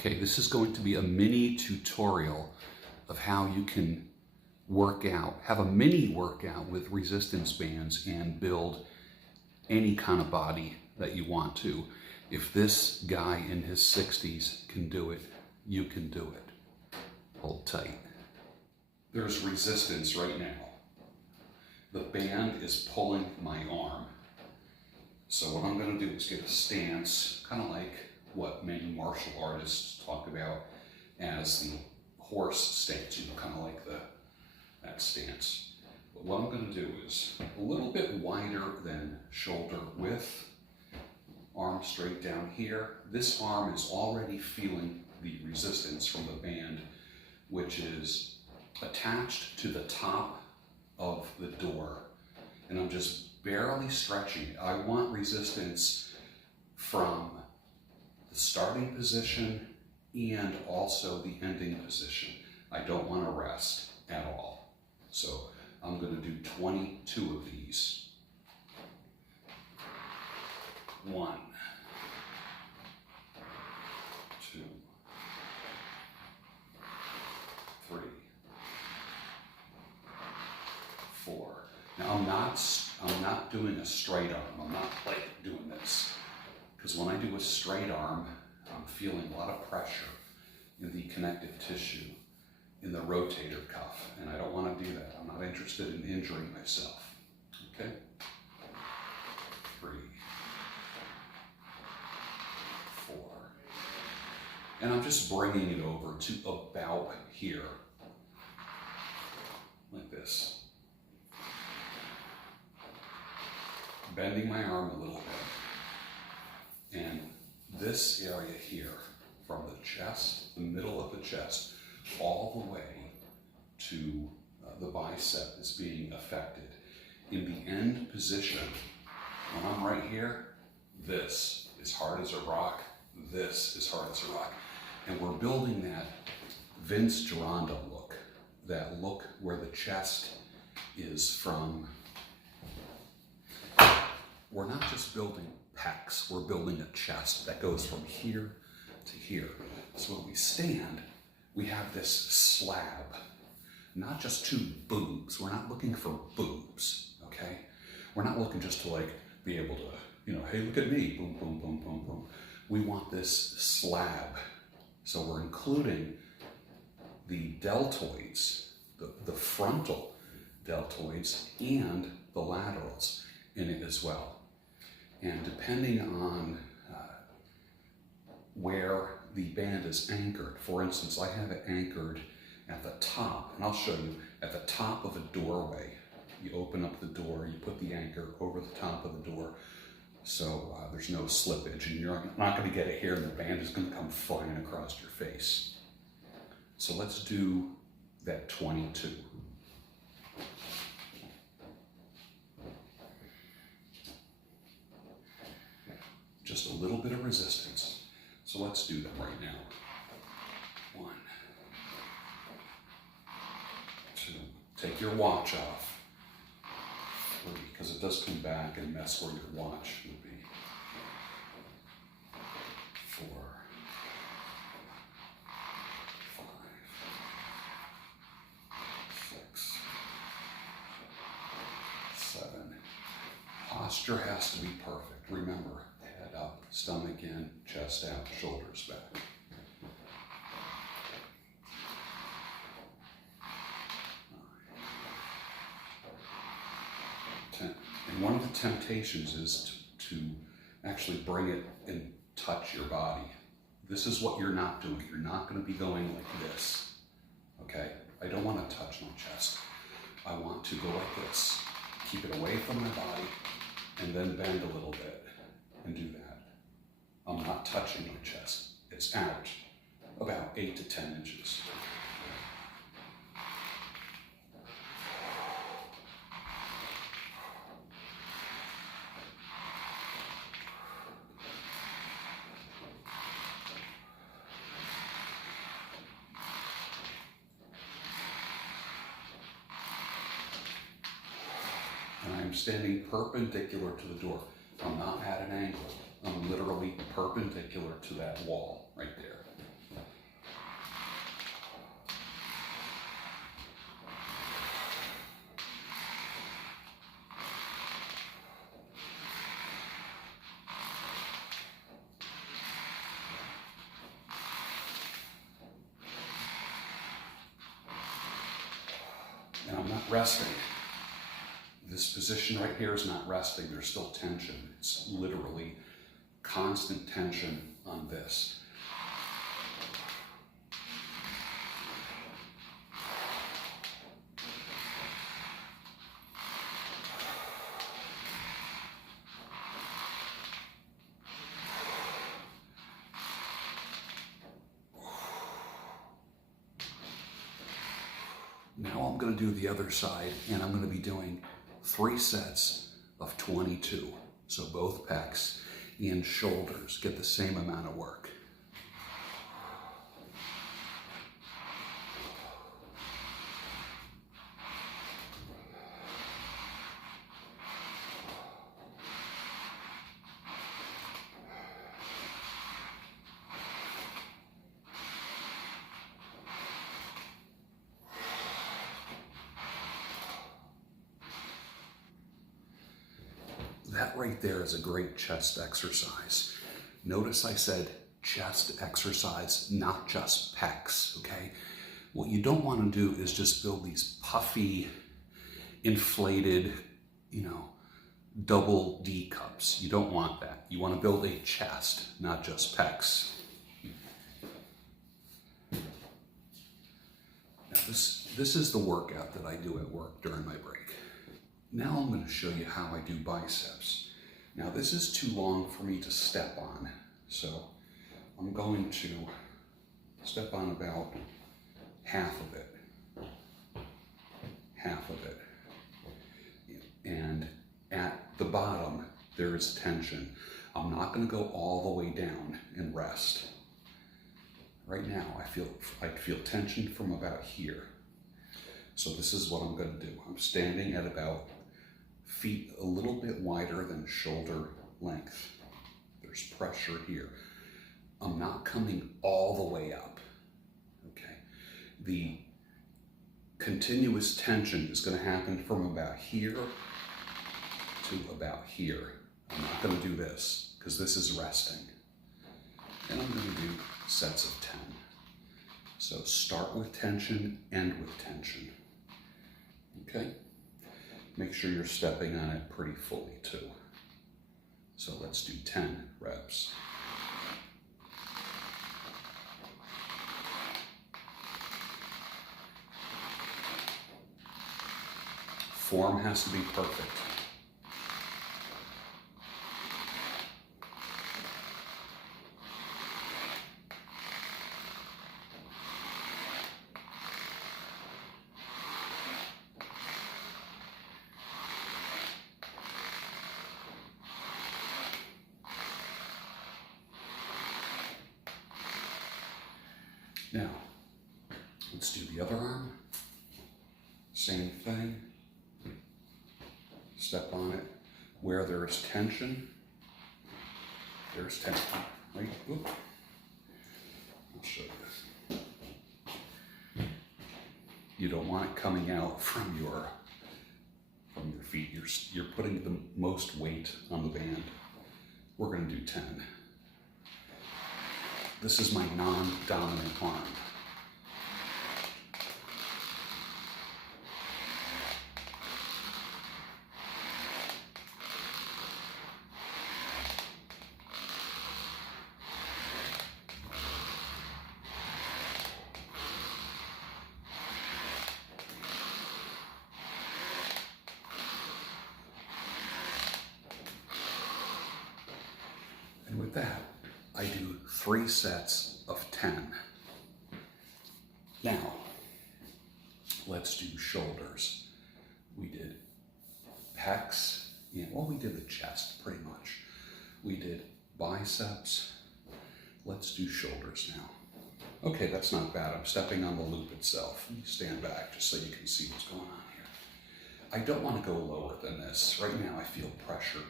Okay, this is going to be a mini tutorial of how you can work out, have a mini workout with resistance bands and build any kind of body that you want to. If this guy in his 60s can do it, you can do it. Hold tight. There's resistance right now. The band is pulling my arm. So what I'm going to do is get a stance, kind of like what many martial artists talk about as the horse stance, kind of like that stance. But what I'm going to do is a little bit wider than shoulder width, arm straight down here. This arm is already feeling the resistance from the band, which is attached to the top of the door. And I'm just barely stretching it. I want resistance from the starting position and also the ending position. I don't want to rest at all. So I'm going to do 22 of these. 1, 2, 3, 4. Now I'm not doing a straight arm. I'm not like doing this. Because when I do a straight arm, I'm feeling a lot of pressure in the connective tissue, in the rotator cuff, and I don't want to do that. I'm not interested in injuring myself. Okay? 3, 4. And I'm just bringing it over to about here, like this. Bending my arm a little bit. And this area here, from the chest, the middle of the chest, all the way to the bicep is being affected. In the end position, when I'm right here, this is hard as a rock, this is hard as a rock. And we're building that Vince Gironda look, that look where the chest is from. We're not just building pecs, we're building a chest that goes from here to here. So when we stand, we have this slab, not just 2 boobs. We're not looking for boobs, okay? We're not looking just to like be able to, hey, look at me, boom, boom, boom, boom, boom. We want this slab. So we're including the deltoids, the frontal deltoids and the laterals in it as well. And depending on where the band is anchored, for instance, I have it anchored at the top, and I'll show you, at the top of a doorway. You open up the door, you put the anchor over the top of the door, so there's no slippage, and you're not going to get it here, and the band is going to come flying across your face. So let's do that 22. Just a little bit of resistance. So let's do them right now. 1, 2. Take your watch off. 3, because it does come back and mess where your watch would be. 4, 5, 6, 7. Posture has to be perfect. Remember, head up, stomach in, chest out, shoulders back. 10. And one of the temptations is to actually bring it and touch your body. This is what you're not doing. You're not going to be going like this. Okay? I don't want to touch my chest. I want to go like this. Keep it away from my body and then bend a little bit and do that. I'm not touching my chest. It's out about 8 to 10 inches. And I'm standing perpendicular to the door. I'm not at an angle. I'm literally perpendicular to that wall right there. resting. This position right here is not resting, there's still tension. It's literally constant tension on this. Now I'm going to do the other side, and I'm going to be doing 3 sets of 22. So both pecs and shoulders get the same amount of work. That right there is a great chest exercise. Notice I said chest exercise, not just pecs, okay? What you don't want to do is just build these puffy, inflated, double D cups. You don't want that. You want to build a chest, not just pecs. Now this is the workout that I do at work during my break. Now I'm going to show you how I do biceps. Now this is too long for me to step on, so I'm going to step on about half of it. And at the bottom, there is tension. I'm not going to go all the way down and rest. Right now, I feel tension from about here. So this is what I'm going to do. I'm standing at about feet a little bit wider than shoulder length. There's pressure here. I'm not coming all the way up, okay? The continuous tension is going to happen from about here to about here. I'm not going to do this because this is resting. And I'm going to do sets of 10. So start with tension, end with tension, okay? Make sure you're stepping on it pretty fully too. So let's do 10 reps. Form has to be perfect. Now, let's do the other arm. Same thing. Step on it. Where there is tension, there's tension, right? Oop. I'll show you this. You don't want it coming out from your feet. You're putting the most weight on the band. We're going to do 10. This is my non-dominant arm. And with that, I do 3 sets of 10. Now, let's do shoulders. We did pecs, we did the chest pretty much. We did biceps. Let's do shoulders now. Okay, that's not bad. I'm stepping on the loop itself. Let me stand back just so you can see what's going on here. I don't want to go lower than this. Right now I feel pressure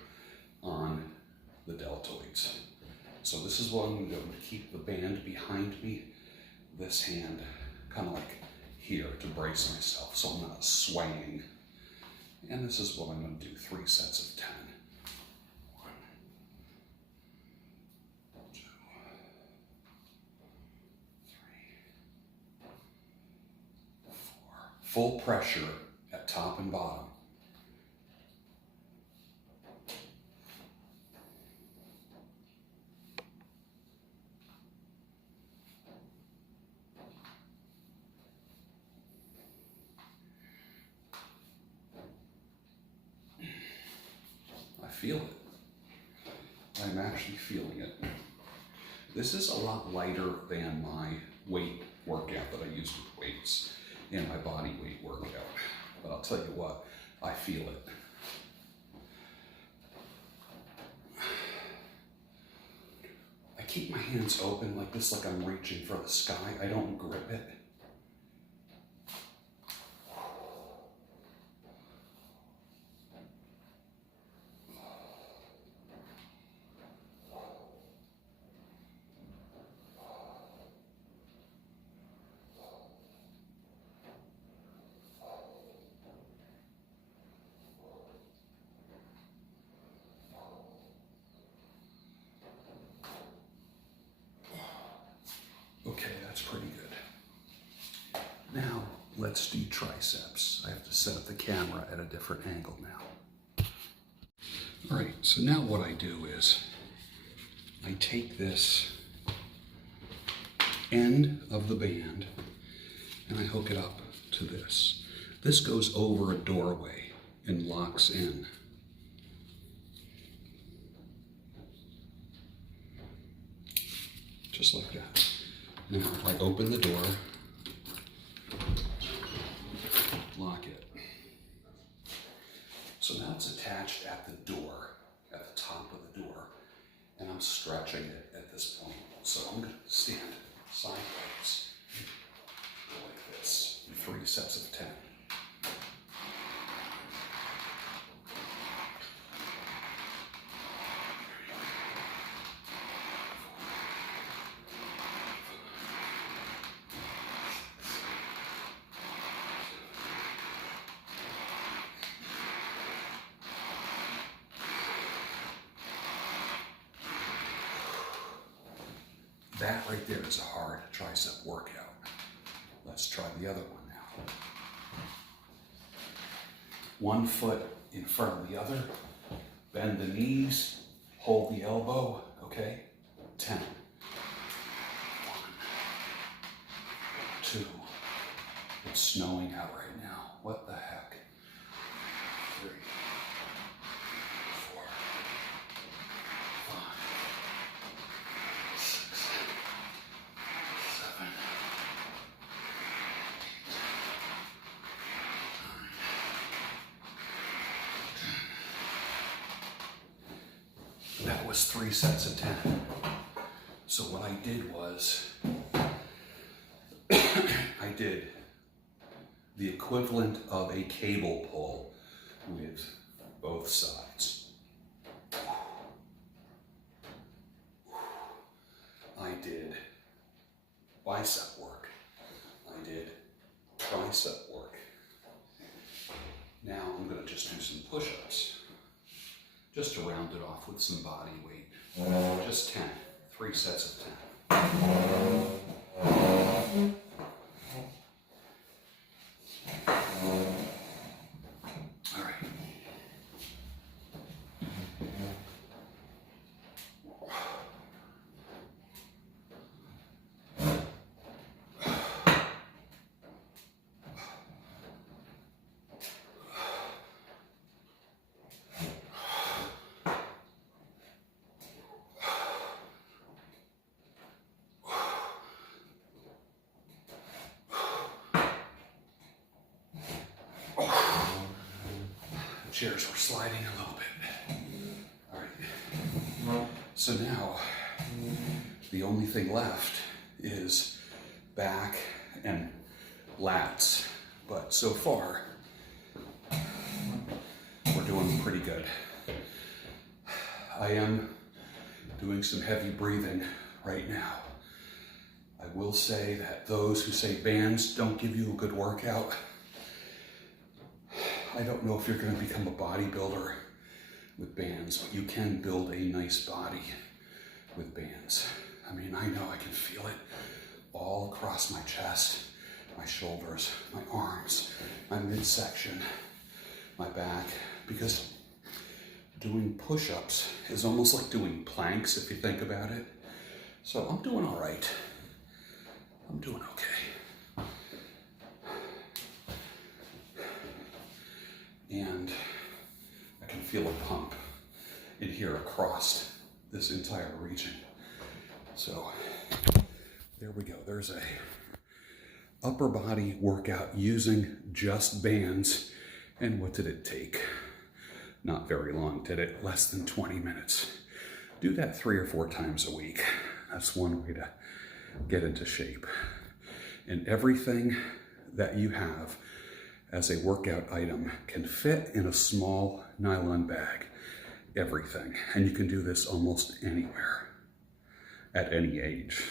on the deltoids. So this is what I'm going to do. I'm going to keep the band behind me, this hand kind of like here to brace myself so I'm not swaying. And this is what I'm going to do, 3 sets of 10. 1, 2, 3, 4. Full pressure at top. and bottom. I feel it. I'm actually feeling it. This is a lot lighter than my weight workout that I use with weights and my body weight workout. But I'll tell you what, I feel it. I keep my hands open like this, like I'm reaching for the sky. I don't grip it. Okay, that's pretty good. Now, let's do triceps. I have to set up the camera at a different angle now. All right, so now what I do is I take this end of the band and I hook it up to this. This goes over a doorway and locks in. Just like that. Now I open the door, lock it. So now it's attached at the door, at the top of the door, and I'm stretching it at this point. So I'm going to stand sideways, like this, 3 sets of 10. That right there is a hard tricep workout. Let's try the other one now. 1 foot in front of the other. Bend the knees, hold the elbow, okay? 10. 1, 2. It's snowing out right now. What the heck? 3, 4, 5, 6, 7, 8, 9, 10. That was 3 sets of 10. So what I did was, I did the equivalent of a cable pull with both sides. I did bicep work. I did tricep work. Now I'm going to just do some push-ups, just to round it off with some body weight. Just 10, 3 sets of 10. All right. Chairs were sliding a little bit. All right. So now, the only thing left is back and lats. But so far, we're doing pretty good. I am doing some heavy breathing right now. I will say that those who say bands don't give you a good workout, I don't know if you're going to become a bodybuilder with bands, but you can build a nice body with bands. I mean, I know I can feel it all across my chest, my shoulders, my arms, my midsection. my back, because doing push-ups is almost like doing planks if you think about it. So I'm doing all right. I'm doing okay. And I can feel a pump in here across this entire region. So there we go. There's a upper body workout using just bands. And what did it take? Not very long, did it? Less than 20 minutes. Do that 3 or 4 times a week. That's one way to get into shape. And everything that you have as a workout item can fit in a small nylon bag. Everything. And you can do this almost anywhere, at any age.